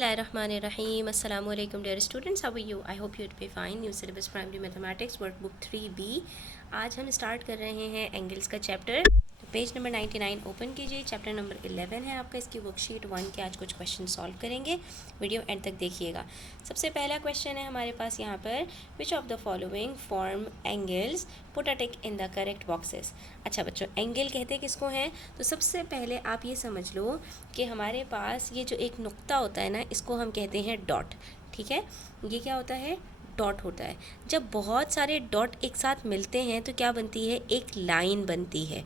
Bismillahirrahmanirrahim. Assalamu alaikum dear students. How are you? I hope you would be fine. New syllabus primary mathematics workbook 3B. आज हम start कर रहे हैं angles का chapter. तो page number 99 open कीजिए। Chapter number 11 है आपका। इसकी वर्कशीट 1 के आज कुछ क्वेश्चन सॉल्व करेंगे। वीडियो एंड तक देखिएगा। सबसे पहला क्वेश्चन है हमारे पास यहाँ पर, which of the following form angles, put a tick in the correct boxes. अच्छा बच्चों, एंगल कहते किसको हैं? तो सबसे पहले आप ये समझ लो कि हमारे पास ये जो एक नुक्ता होता है ना, इसको हम कहते हैं डॉट। ठीक है, ये क्या होता है? डॉट होता है। जब बहुत सारे डॉट एक साथ मिलते हैं तो क्या बनती है? एक लाइन बनती है।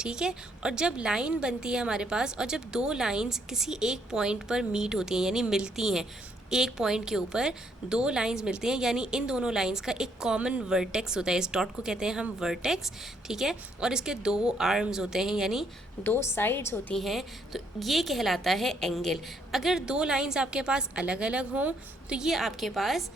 ठीक है, और जब लाइन बनती है हमारे पास, और जब दो लाइंस किसी एक पॉइंट पर मीट होती हैं यानी मिलती हैं, एक पॉइंट के ऊपर दो लाइंस मिलती हैं, यानी इन दोनों लाइंस का एक कॉमन वर्टेक्स होता है। इस डॉट को कहते हैं हम वर्टेक्स। ठीक है, और इसके दो आर्म्स होते हैं यानी दो साइड्स होती हैं, तो ये कहलाता है एंगल। अगर दो लाइंस आपके पास अलग अलग हों तो ये आपके पास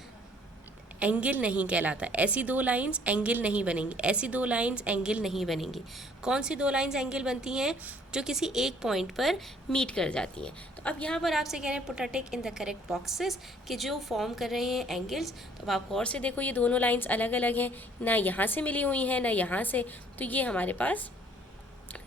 एंगल नहीं कहलाता। ऐसी दो लाइंस एंगल नहीं बनेंगी, ऐसी दो लाइंस एंगल नहीं बनेंगी। कौन सी दो लाइंस एंगल बनती हैं? जो किसी एक पॉइंट पर मीट कर जाती हैं। तो अब यहाँ पर आपसे कह रहे हैं put a tick in the correct boxes, कि जो फॉर्म कर रहे हैं एंगल्स। तो अब आप गौर से देखो, ये दोनों लाइंस अलग अलग हैं, ना यहाँ से मिली हुई हैं ना यहाँ से, तो ये हमारे पास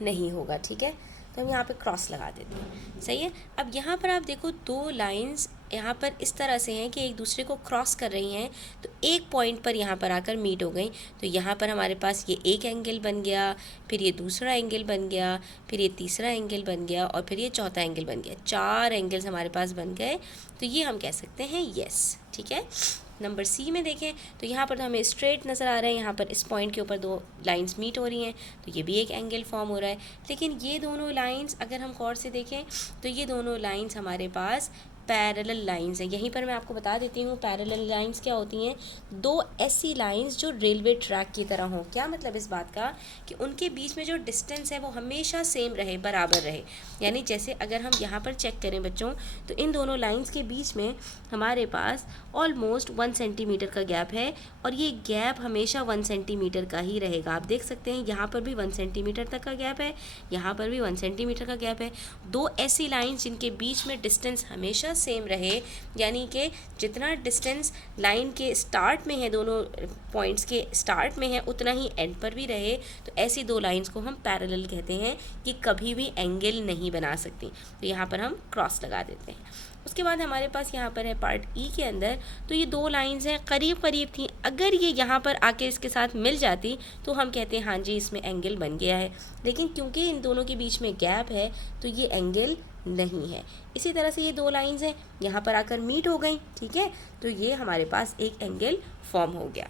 नहीं होगा। ठीक है, तो हम यहाँ पे क्रॉस लगा देते हैं। सही है, अब यहाँ पर आप देखो दो लाइंस यहाँ पर इस तरह से हैं कि एक दूसरे को क्रॉस कर रही हैं, तो एक पॉइंट पर यहाँ पर आकर मीट हो गई। तो यहाँ पर हमारे पास ये एक एंगल बन गया, फिर ये दूसरा एंगल बन गया, फिर ये तीसरा एंगल बन गया, और फिर ये चौथा एंगल बन गया। चार एंगल्स हमारे पास बन गए, तो ये हम कह सकते हैं यस। ठीक है, नंबर सी में देखें तो यहाँ पर तो हमें स्ट्रेट नज़र आ रहा है, यहाँ पर इस पॉइंट के ऊपर दो लाइंस मीट हो रही हैं, तो ये भी एक एंगल फॉर्म हो रहा है। लेकिन ये दोनों लाइंस अगर हम गौर से देखें तो ये दोनों लाइंस हमारे पास पैरेलल लाइंस हैं। यहीं पर मैं आपको बता देती हूँ पैरेलल लाइंस क्या होती हैं। दो ऐसी लाइंस जो रेलवे ट्रैक की तरह हों। क्या मतलब इस बात का? कि उनके बीच में जो डिस्टेंस है वो हमेशा सेम रहे, बराबर रहे। यानी जैसे अगर हम यहाँ पर चेक करें बच्चों, तो इन दोनों लाइंस के बीच में हमारे पास ऑलमोस्ट 1 सेंटीमीटर का गैप है, और ये गैप हमेशा 1 सेंटीमीटर का ही रहेगा। आप देख सकते हैं यहाँ पर भी 1 सेंटीमीटर तक का गैप है, यहाँ पर भी 1 सेंटीमीटर का गैप है। दो ऐसी लाइंस जिनके बीच में डिस्टेंस हमेशा सेम रहे, यानी कि जितना डिस्टेंस लाइन के स्टार्ट में है, दोनों पॉइंट्स के स्टार्ट में है, उतना ही एंड पर भी रहे, तो ऐसी दो लाइंस को हम पैरेलल कहते हैं। ये कभी भी एंगल नहीं बना सकती, तो यहाँ पर हम क्रॉस लगा देते हैं। उसके बाद हमारे पास यहाँ पर है पार्ट ई के अंदर, तो ये दो लाइंस हैं, करीब करीब थी। अगर ये यहाँ पर आके इसके साथ मिल जाती तो हम कहते हैं हाँ जी इसमें एंगल बन गया है, लेकिन क्योंकि इन दोनों के बीच में गैप है तो ये एंगल नहीं है। इसी तरह से ये दो लाइंस हैं, यहाँ पर आकर मीट हो गई। ठीक है, तो ये हमारे पास एक एंगल फॉर्म हो गया।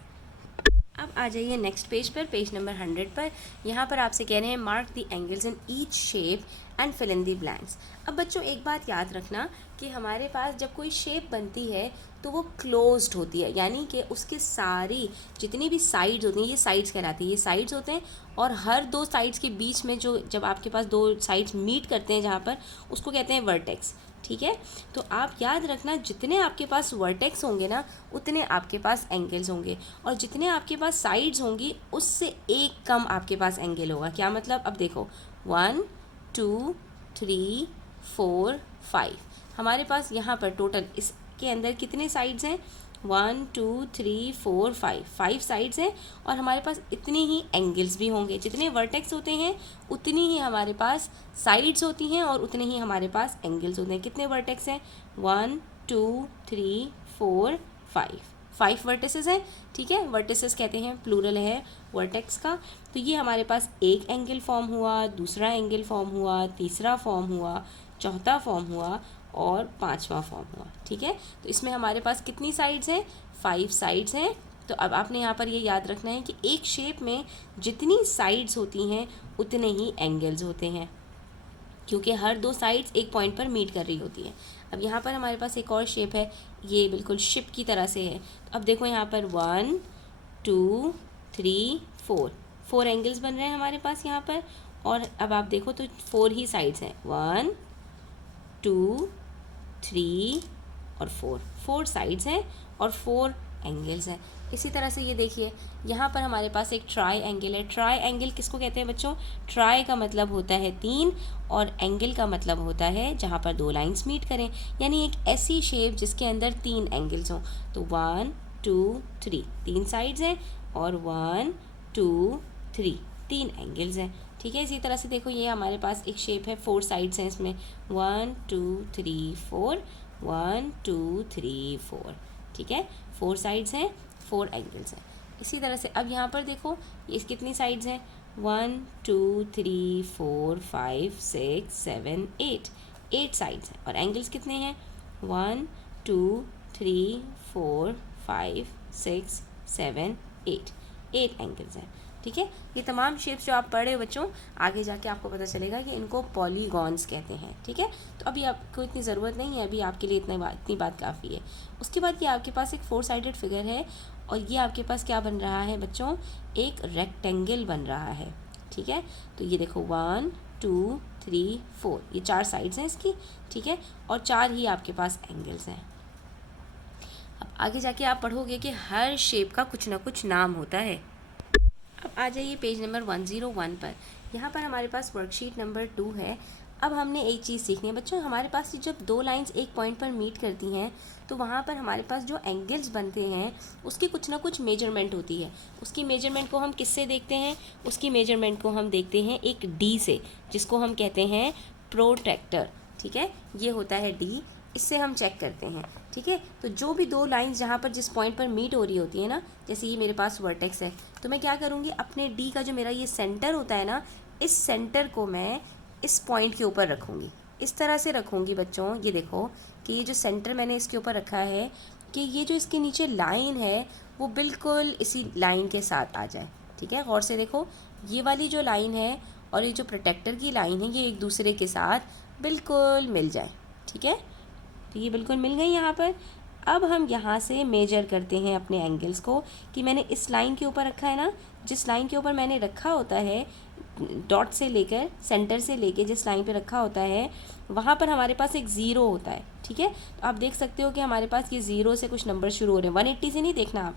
अब आ जाइए नेक्स्ट पेज पर, पेज नंबर 100 पर। यहाँ पर आपसे कह रहे हैं mark the angles in each shape and fill in the blanks. अब बच्चों एक बात याद रखना कि हमारे पास जब कोई शेप बनती है तो वो क्लोज्ड होती है, यानी कि उसके सारी जितनी भी साइड्स होती हैं, ये साइड्स कहलाती हैं, ये साइड्स होते हैं, और हर दो साइड्स के बीच में जो जब आपके पास दो साइड्स मीट करते हैं जहाँ पर, उसको कहते हैं वर्टेक्स। ठीक है, तो आप याद रखना जितने आपके पास वर्टेक्स होंगे ना, उतने आपके पास एंगल्स होंगे, और जितने आपके पास साइड्स होंगी उससे एक कम आपके पास एंगल होगा। क्या मतलब? अब देखो 1 2 3 4 5, हमारे पास यहाँ पर टोटल इसके अंदर कितने साइड्स हैं? 1 2 3 4 5, 5 साइड्स हैं, और हमारे पास इतने ही एंगल्स भी होंगे। जितने वर्टेक्स होते हैं उतनी ही हमारे पास साइड्स होती हैं, और उतने ही हमारे पास एंगल्स होते हैं। कितने वर्टेक्स हैं? 1 2 3 4 5, 5 वर्टिसेस हैं। ठीक है, वर्टिसेस कहते हैं, प्लूरल है वर्टेक्स का। तो ये हमारे पास एक एंगल फॉर्म हुआ, दूसरा एंगल फॉर्म हुआ, तीसरा फॉर्म हुआ, चौथा फॉर्म हुआ, और पांचवा फॉर्म हुआ। ठीक है, तो इसमें हमारे पास कितनी साइड्स हैं? 5 साइड्स हैं। तो अब आपने यहाँ पर ये याद रखना है कि एक शेप में जितनी साइड्स होती हैं उतने ही एंगल्स होते हैं, क्योंकि हर दो साइड्स एक पॉइंट पर मीट कर रही होती हैं। अब यहाँ पर हमारे पास एक और शेप है, ये बिल्कुल शिप की तरह से है। तो अब देखो यहाँ पर 1 2 3 4, 4 एंगल्स बन रहे हैं हमारे पास यहाँ पर, और अब आप देखो तो 4 ही साइड्स हैं, 1 2 3 और 4, 4 साइड्स हैं, और 4 एंगल्स हैं। इसी तरह से ये देखिए यहाँ पर हमारे पास एक ट्राई एंगल है। ट्राई एंगल किसको कहते हैं बच्चों? ट्राई का मतलब होता है 3 और एंगल का मतलब होता है जहाँ पर 2 लाइंस मीट करें, यानी एक ऐसी शेप जिसके अंदर 3 एंगल्स हों। तो 1 2 3 3 साइड्स हैं और 1 2 3 3 एंगल्स हैं। ठीक है, इसी तरह से देखो ये हमारे पास एक शेप है, 4 साइड्स हैं इसमें, 1 2 3 4 1 2 3 4। ठीक है, 4 साइड्स हैं, 4 एंगल्स हैं। इसी तरह से अब यहाँ पर देखो ये कितनी साइड्स हैं, 1 2 3 4 5 6 7 8 8 साइड्स हैं और एंगल्स कितने हैं, 1 2 3 4 5 6 7 8 8 एंगल्स हैं। ठीक है, ये तमाम शेप्स जो आप पढ़ रहे हो बच्चों, आगे जाके आपको पता चलेगा कि इनको पॉलीगॉन्स कहते हैं। ठीक है, तो अभी आपको इतनी ज़रूरत नहीं है, अभी आपके लिए इतनी बात काफ़ी है। उसके बाद ये आपके पास एक 4 साइडेड फिगर है और ये आपके पास क्या बन रहा है बच्चों, एक रेक्टेंगल बन रहा है। ठीक है, तो ये देखो 1 2 3 4 ये 4 साइड्स हैं इसकी। ठीक है, और 4 ही आपके पास एंगल्स हैं। अब आगे जाके आप पढ़ोगे कि हर शेप का कुछ ना कुछ नाम होता है। अब आ जाइए पेज नंबर 101 पर। यहाँ पर हमारे पास वर्कशीट नंबर 2 है। अब हमने एक चीज़ सीखनी है बच्चों, हमारे पास जब 2 लाइंस एक पॉइंट पर मीट करती हैं तो वहाँ पर हमारे पास जो एंगल्स बनते हैं उसकी कुछ ना कुछ मेजरमेंट होती है। उसकी मेजरमेंट को हम किससे देखते हैं? उसकी मेजरमेंट को हम देखते हैं एक डी से, जिसको हम कहते हैं प्रोट्रैक्टर। ठीक है, ये होता है डी, इससे हम चेक करते हैं। ठीक है, तो जो भी 2 लाइंस जहाँ पर जिस पॉइंट पर मीट हो रही होती है ना, जैसे ये मेरे पास वर्टेक्स है, तो मैं क्या करूँगी, अपने डी का जो मेरा ये सेंटर होता है ना, इस सेंटर को मैं इस पॉइंट के ऊपर रखूँगी। इस तरह से रखूँगी बच्चों, ये देखो कि ये जो सेंटर मैंने इसके ऊपर रखा है कि ये जो इसके नीचे लाइन है वो बिल्कुल इसी लाइन के साथ आ जाए। ठीक है, गौर से देखो, ये वाली जो लाइन है और ये जो प्रोटेक्टर की लाइन है ये एक दूसरे के साथ बिल्कुल मिल जाए। ठीक है, तो ये बिल्कुल मिल गई यहाँ पर। अब हम यहाँ से मेजर करते हैं अपने एंगल्स को कि मैंने इस लाइन के ऊपर रखा है ना, जिस लाइन के ऊपर मैंने रखा होता है, डॉट से लेकर सेंटर से लेकर जिस लाइन पे रखा होता है वहाँ पर हमारे पास एक ज़ीरो होता है। ठीक है, तो आप देख सकते हो कि हमारे पास ये ज़ीरो से कुछ नंबर शुरू हो रहे हैं। 180 से नहीं देखना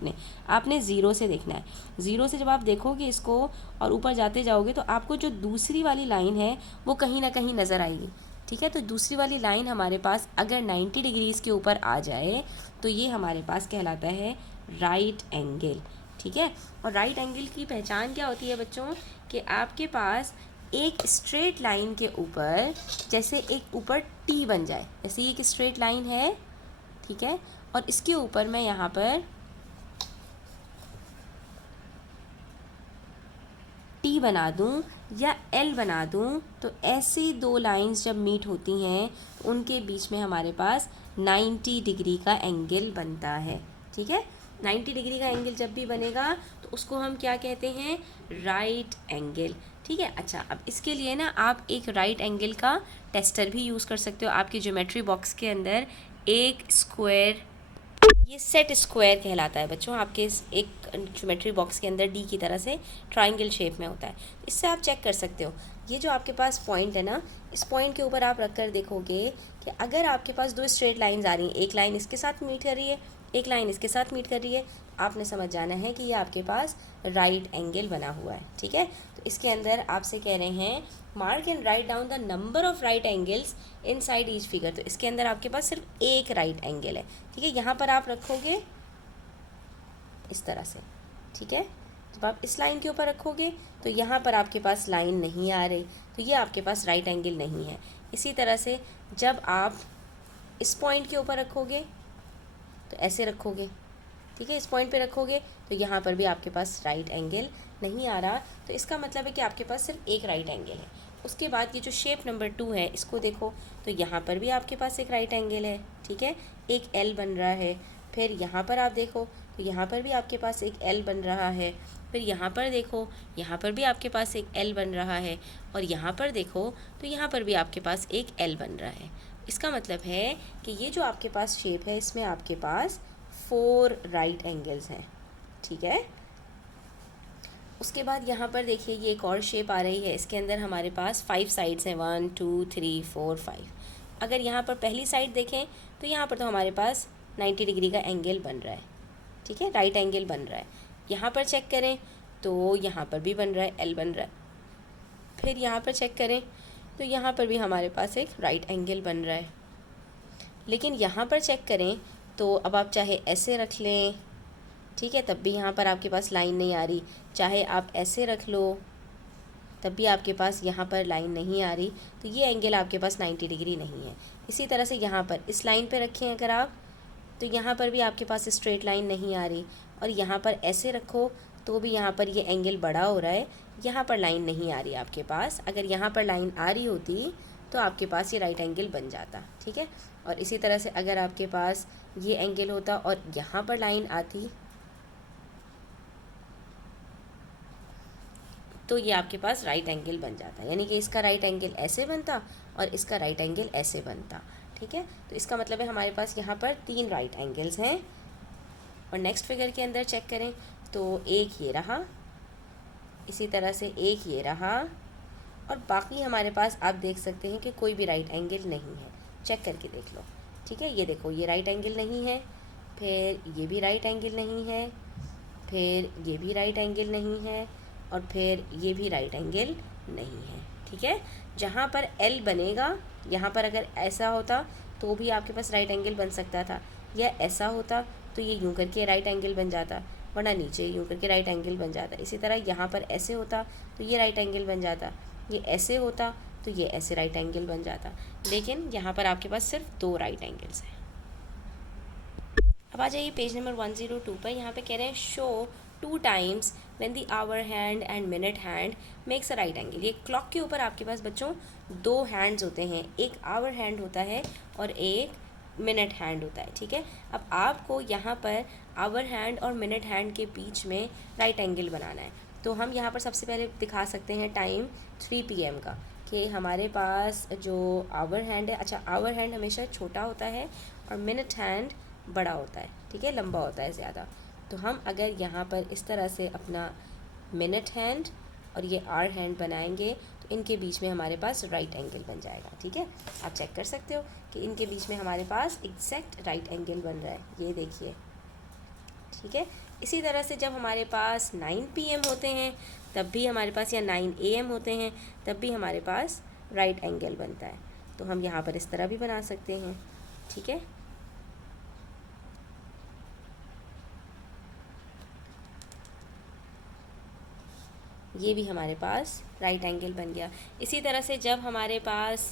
आपने ज़ीरो से देखना है। ज़ीरो से जब आप देखोगे इसको और ऊपर जाते जाओगे तो आपको जो दूसरी वाली लाइन है वो कहीं ना कहीं नज़र आएगी। ठीक है, तो दूसरी वाली लाइन हमारे पास अगर 90 डिग्रीज़ के ऊपर आ जाए तो ये हमारे पास कहलाता है राइट एंगल। ठीक है, और राइट एंगल की पहचान क्या होती है बच्चों, कि आपके पास एक स्ट्रेट लाइन के ऊपर जैसे एक ऊपर टी बन जाए, जैसे ये एक स्ट्रेट लाइन है। ठीक है, और इसके ऊपर मैं यहाँ पर टी बना दूँ या एल बना दूँ, तो ऐसी 2 लाइंस जब मीट होती हैं तो उनके बीच में हमारे पास 90 डिग्री का एंगल बनता है। ठीक है, 90 डिग्री का एंगल जब भी बनेगा तो उसको हम क्या कहते हैं, राइट एंगल। ठीक है, अच्छा अब इसके लिए ना आप एक राइट एंगल का टेस्टर भी यूज़ कर सकते हो। आपकी ज्योमेट्री बॉक्स के अंदर एक स्क्वायर, ये सेट स्क्वायर कहलाता है बच्चों, आपके एक ज्योमेट्री बॉक्स के अंदर डी की तरह से ट्राइंगल शेप में होता है। इससे आप चेक कर सकते हो, ये जो आपके पास पॉइंट है ना, इस पॉइंट के ऊपर आप रख कर देखोगे कि अगर आपके पास 2 स्ट्रेट लाइंस आ रही हैं, एक लाइन इसके साथ मीट कर रही है, एक लाइन इसके साथ मीट कर रही है, आपने समझ जाना है कि ये आपके पास राइट एंगल बना हुआ है। ठीक है, तो इसके अंदर आपसे कह रहे हैं mark and write down the number of right angles inside each figure. तो इसके अंदर आपके पास सिर्फ एक राइट एंगल है। ठीक है, यहाँ पर आप रखोगे इस तरह से। ठीक है, जब आप इस लाइन के ऊपर रखोगे तो यहाँ पर आपके पास लाइन नहीं आ रही, तो ये आपके पास राइट एंगल नहीं है। इसी तरह से जब आप इस पॉइंट के ऊपर रखोगे तो ऐसे रखोगे। ठीक है, इस पॉइंट पे रखोगे तो यहाँ पर भी आपके पास राइट एंगल नहीं आ रहा, तो इसका मतलब है कि आपके पास सिर्फ एक राइट एंगल है। उसके बाद ये जो शेप नंबर 2 है इसको देखो, तो यहाँ पर भी आपके पास एक राइट एंगल है। ठीक है, एक एल बन रहा है। फिर यहाँ पर आप देखो तो यहाँ पर भी आपके पास एक एल बन रहा है। फिर यहाँ पर देखो, यहाँ पर भी आपके पास एक एल बन रहा है, और यहाँ पर देखो तो यहाँ पर भी आपके पास एक एल बन रहा है। इसका मतलब है कि ये जो आपके पास शेप है इसमें आपके पास 4 राइट एंगल्स हैं। ठीक है, उसके बाद यहाँ पर देखिए ये एक और शेप आ रही है, इसके अंदर हमारे पास 5 साइड्स हैं, 1 2 3 4 5। अगर यहाँ पर पहली साइड देखें तो यहाँ पर तो हमारे पास 90 डिग्री का एंगल बन रहा है। ठीक है, राइट एंगल बन रहा है। यहाँ पर चेक करें तो यहाँ पर भी बन रहा है, एल बन रहा है। फिर यहाँ पर चेक करें तो यहाँ पर भी हमारे पास एक राइट एंगल बन रहा है। लेकिन यहाँ पर चेक करें तो अब आप चाहे ऐसे रख लें, ठीक है, तब भी यहाँ पर आपके पास लाइन नहीं आ रही। चाहे आप ऐसे रख लो तब भी आपके पास यहाँ पर लाइन नहीं आ रही, तो ये एंगल आपके पास 90 डिग्री नहीं है। इसी तरह से यहाँ पर इस लाइन पे रखें अगर आप, तो यहाँ पर भी आपके पास स्ट्रेट लाइन नहीं आ रही। और यहाँ पर ऐसे रखो तो भी यहाँ पर ये एंगल बड़ा हो रहा है, यहाँ पर लाइन नहीं आ रही आपके पास। अगर यहाँ पर लाइन आ रही होती तो आपके पास ये राइट एंगल बन जाता, ठीक है। और इसी तरह से अगर आपके पास ये एंगल होता और यहाँ पर लाइन आती तो ये आपके पास राइट एंगल बन जाता, यानी कि इसका राइट एंगल ऐसे बनता और इसका राइट एंगल ऐसे बनता, ठीक है। तो इसका मतलब है हमारे पास यहाँ पर 3 राइट एंगल्स हैं। और नेक्स्ट फिगर के अंदर चेक करें तो एक ये रहा, इसी तरह से एक ये रहा, और बाकी हमारे पास आप देख सकते हैं कि कोई भी राइट एंगल नहीं है। चेक करके देख लो, ठीक है। ये देखो, ये राइट एंगल नहीं है, फिर ये भी राइट एंगल नहीं है, फिर ये भी राइट एंगल नहीं है, और फिर ये भी राइट एंगल नहीं है, ठीक है। जहाँ पर एल बनेगा, यहाँ पर अगर ऐसा होता तो भी आपके पास राइट एंगल बन सकता था, या ऐसा होता तो ये यूँ करके राइट एंगल बन जाता, वरना नीचे यूँ करके राइट एंगल बन जाता। इसी तरह यहाँ पर ऐसे होता तो ये राइट एंगल बन जाता, ये ऐसे होता तो ये ऐसे राइट एंगल बन जाता। लेकिन यहाँ पर आपके पास सिर्फ 2 राइट एंगल्स हैं। अब आ जाइए पेज नंबर 102 पर। यहाँ पे कह रहे हैं show 2 times when the hour hand and minute hand makes a right angle. ये क्लॉक के ऊपर आपके पास बच्चों 2 हैंड्स होते हैं, एक आवर हैंड होता है और एक मिनट हैंड होता है, ठीक है। अब आपको यहाँ पर आवर हैंड और मिनट हैंड के बीच में राइट एंगल बनाना है। तो हम यहाँ पर सबसे पहले दिखा सकते हैं टाइम 3 PM का, कि हमारे पास जो आवर हैंड है, अच्छा आवर हैंड हमेशा छोटा होता है और मिनट हैंड बड़ा होता है, ठीक है, लंबा होता है ज़्यादा। तो हम अगर यहाँ पर इस तरह से अपना मिनट हैंड और ये आवर हैंड बनाएंगे तो इनके बीच में हमारे पास राइट एंगल बन जाएगा, ठीक है। आप चेक कर सकते हो कि इनके बीच में हमारे पास एग्जैक्ट राइट एंगल बन रहा है, ये देखिए, ठीक है। इसी तरह से जब हमारे पास 9 PM होते हैं तब भी हमारे पास, या 9 AM होते हैं तब भी हमारे पास राइट एंगल बनता है। तो हम यहाँ पर इस तरह भी बना सकते हैं, ठीक है। ये भी हमारे पास राइट एंगल बन गया। इसी तरह से जब हमारे पास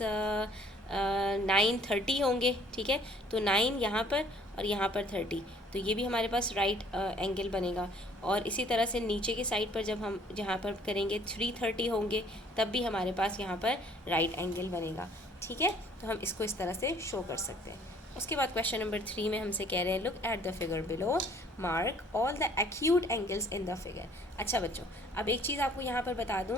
9:30 होंगे, ठीक है, तो 9 यहाँ पर और यहाँ पर 30, तो ये भी हमारे पास राइट एंगल बनेगा। और इसी तरह से नीचे की साइड पर जब हम जहाँ पर करेंगे 3:30 होंगे तब भी हमारे पास यहाँ पर राइट एंगल बनेगा, ठीक है। तो हम इसको इस तरह से शो कर सकते हैं। उसके बाद क्वेश्चन नंबर 3 में हमसे कह रहे हैं look at the figure below, mark all the acute angles in the figure. अच्छा बच्चों, अब एक चीज़ आपको यहाँ पर बता दूँ,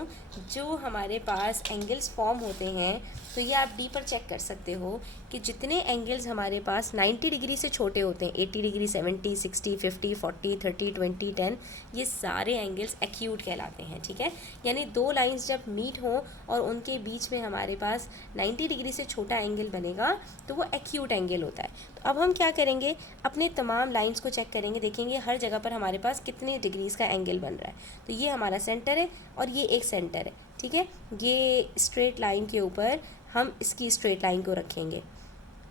जो हमारे पास एंगल्स फॉर्म होते हैं तो ये आप डी पर चेक कर सकते हो कि जितने एंगल्स हमारे पास 90 डिग्री से छोटे होते हैं, 80 डिग्री, 70, 60, 50, 40, 30, 20, 10, ये सारे एंगल्स एक्यूट कहलाते हैं, ठीक है। यानी 2 लाइंस जब मीट हों और उनके बीच में हमारे पास 90 डिग्री से छोटा एंगल बनेगा तो वो एक्यूट एंगल होता है। तो अब हम क्या करेंगे, अपने तमाम लाइंस को चेक करेंगे, देखेंगे हर जगह पर हमारे पास कितने डिग्रीज़ का एंगल बन रहा है। तो ये हमारा सेंटर है और ये एक सेंटर है, ठीक है। ये स्ट्रेट लाइन के ऊपर हम इसकी स्ट्रेट लाइन को रखेंगे,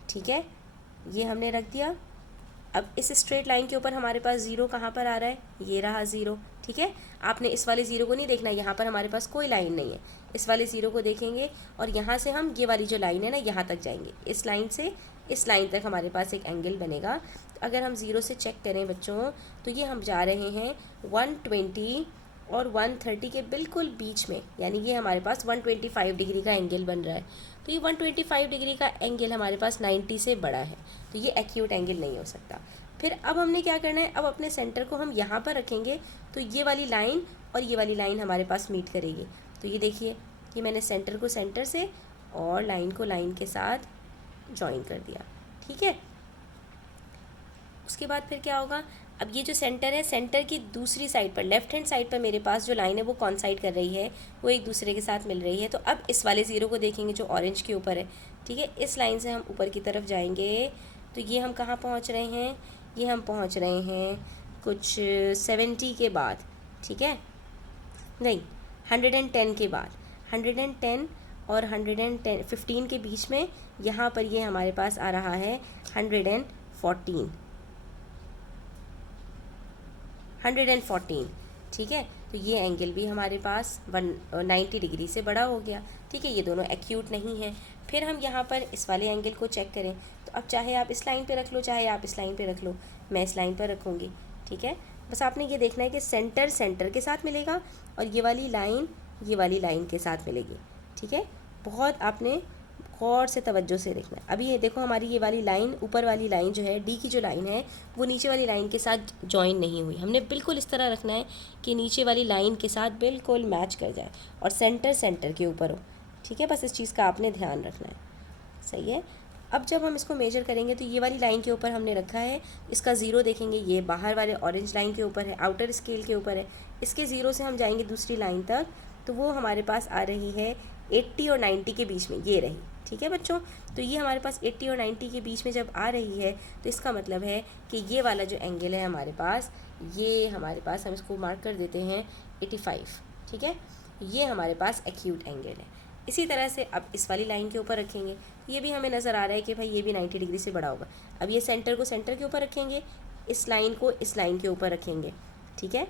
ठीक है, ये हमने रख दिया। अब इस स्ट्रेट लाइन के ऊपर हमारे पास 0 कहाँ पर आ रहा है, ये रहा 0, ठीक है। आपने इस वाले 0 को नहीं देखना, यहाँ पर हमारे पास कोई लाइन नहीं है। इस वाले 0 को देखेंगे और यहाँ से हम ये वाली जो लाइन है ना, यहाँ तक जाएंगे। इस लाइन से इस लाइन तक हमारे पास एक एंगल बनेगा। तो अगर हम 0 से चेक करें बच्चों, तो ये हम जा रहे हैं 120 और 130 के बिल्कुल बीच में, यानी ये हमारे पास 125 डिग्री का एंगल बन रहा है। तो ये 125 डिग्री का एंगल हमारे पास 90 से बड़ा है, तो ये एक्यूट एंगल नहीं हो सकता। फिर अब हमने क्या करना है, अब अपने सेंटर को हम यहाँ पर रखेंगे तो ये वाली लाइन और ये वाली लाइन हमारे पास मीट करेगी। तो ये देखिए, ये मैंने सेंटर को सेंटर से और लाइन को लाइन के साथ ज्वाइन कर दिया, ठीक है। उसके बाद फिर क्या होगा, अब ये जो सेंटर है, सेंटर की दूसरी साइड पर, लेफ्ट हैंड साइड पर मेरे पास जो लाइन है वो कॉन्साइड कर रही है, वो एक दूसरे के साथ मिल रही है। तो अब इस वाले 0 को देखेंगे जो ऑरेंज के ऊपर है, ठीक है। इस लाइन से हम ऊपर की तरफ जाएंगे तो ये हम कहाँ पहुँच रहे हैं, ये हम पहुँच रहे हैं कुछ 70 के बाद, ठीक है, नहीं 110 के बाद, 110 और 115 के बीच में यहाँ पर ये हमारे पास आ रहा है 114, ठीक है। तो ये एंगल भी हमारे पास 190 डिग्री से बड़ा हो गया, ठीक है। ये दोनों एक्यूट नहीं है। फिर हम यहाँ पर इस वाले एंगल को चेक करें, तो अब चाहे आप इस लाइन पे रख लो, चाहे आप इस लाइन पे रख लो, मैं इस लाइन पर रखूँगी, ठीक है। बस आपने ये देखना है कि सेंटर सेंटर के साथ मिलेगा और ये वाली लाइन के साथ मिलेगी, ठीक है। बहुत आपने गौर से तवज्जो से देखना है। अभी ये देखो हमारी ये वाली लाइन, ऊपर वाली लाइन जो है, डी की जो लाइन है, वो नीचे वाली लाइन के साथ जॉइन नहीं हुई। हमने बिल्कुल इस तरह रखना है कि नीचे वाली लाइन के साथ बिल्कुल मैच कर जाए और सेंटर सेंटर के ऊपर हो, ठीक है। बस इस चीज़ का आपने ध्यान रखना है, सही है। अब जब हम इसको मेजर करेंगे तो ये वाली लाइन के ऊपर हमने रखा है, इसका ज़ीरो देखेंगे, ये बाहर वाले ऑरेंज लाइन के ऊपर है, आउटर स्केल के ऊपर है। इसके ज़ीरो से हम जाएंगे दूसरी लाइन तक, तो वो हमारे पास आ रही है 80 और 90 के बीच में, ये रही, ठीक है बच्चों। तो ये हमारे पास 80 और 90 के बीच में जब आ रही है, तो इसका मतलब है कि ये वाला जो एंगल है हमारे पास, ये हमारे पास, हम इसको मार्क कर देते हैं 85, ठीक है। ये हमारे पास एक्यूट एंगल है। इसी तरह से अब इस वाली लाइन के ऊपर रखेंगे, ये भी हमें नज़र आ रहा है कि भाई ये भी 90 डिग्री से बड़ा होगा। अब ये सेंटर को सेंटर के ऊपर रखेंगे, इस लाइन को इस लाइन के ऊपर रखेंगे, ठीक है।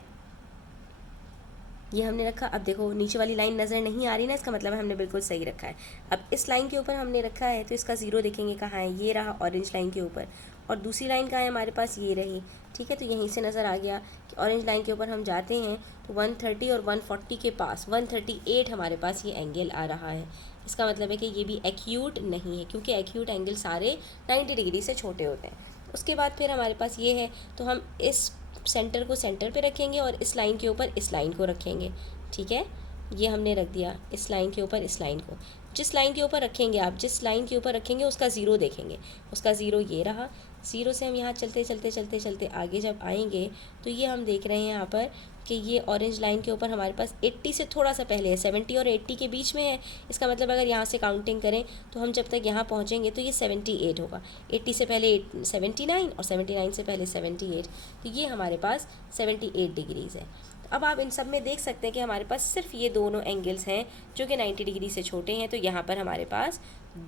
ये हमने रखा। अब देखो नीचे वाली लाइन नज़र नहीं आ रही ना, इसका मतलब है हमने बिल्कुल सही रखा है। अब इस लाइन के ऊपर हमने रखा है, तो इसका ज़ीरो देखेंगे कहाँ है, ये रहा ऑरेंज लाइन के ऊपर, और दूसरी लाइन कहाँ है हमारे पास, ये रही, ठीक है। तो यहीं से नज़र आ गया कि ऑरेंज लाइन के ऊपर हम जाते हैं तो 130 और 140 के पास 138 हमारे पास ये एंगल आ रहा है। इसका मतलब है कि ये भी एक्यूट नहीं है, क्योंकि एक्यूट एंगल सारे 90 डिग्री से छोटे होते हैं। उसके बाद फिर हमारे पास ये है, तो हम इस सेंटर को सेंटर पे रखेंगे और इस लाइन के ऊपर इस लाइन को रखेंगे, ठीक है। ये हमने रख दिया इस लाइन के ऊपर इस लाइन को। जिस लाइन के ऊपर रखेंगे आप, जिस लाइन के ऊपर रखेंगे उसका ज़ीरो देखेंगे, उसका ज़ीरो ये रहा। ज़ीरो से हम यहाँ चलते चलते चलते चलते आगे जब आएंगे, तो ये हम देख रहे हैं यहाँ पर कि ये ऑरेंज लाइन के ऊपर हमारे पास 80 से थोड़ा सा पहले है, 70 और 80 के बीच में है। इसका मतलब अगर यहाँ से काउंटिंग करें तो हम जब तक यहाँ पहुँचेंगे तो ये 78 होगा। 80 से पहले 79 और 79 से पहले 78, तो ये हमारे पास 78 डिग्रीज़ है। अब आप इन सब में देख सकते हैं कि हमारे पास सिर्फ ये दोनों एंगल्स हैं जो कि 90 डिग्री से छोटे हैं, तो यहाँ पर हमारे पास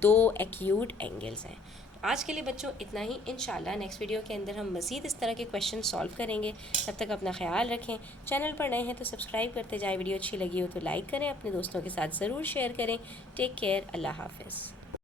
2 एक्यूट एंगल्स हैं। तो आज के लिए बच्चों इतना ही। इंशाल्लाह नेक्स्ट वीडियो के अंदर हम मज़ीद इस तरह के क्वेश्चन सॉल्व करेंगे। तब तक अपना ख्याल रखें। चैनल पर नए हैं तो सब्सक्राइब करते जाए, वीडियो अच्छी लगी हो तो लाइक करें, अपने दोस्तों के साथ ज़रूर शेयर करें। टेक केयर, अल्लाह हाफ़िज़।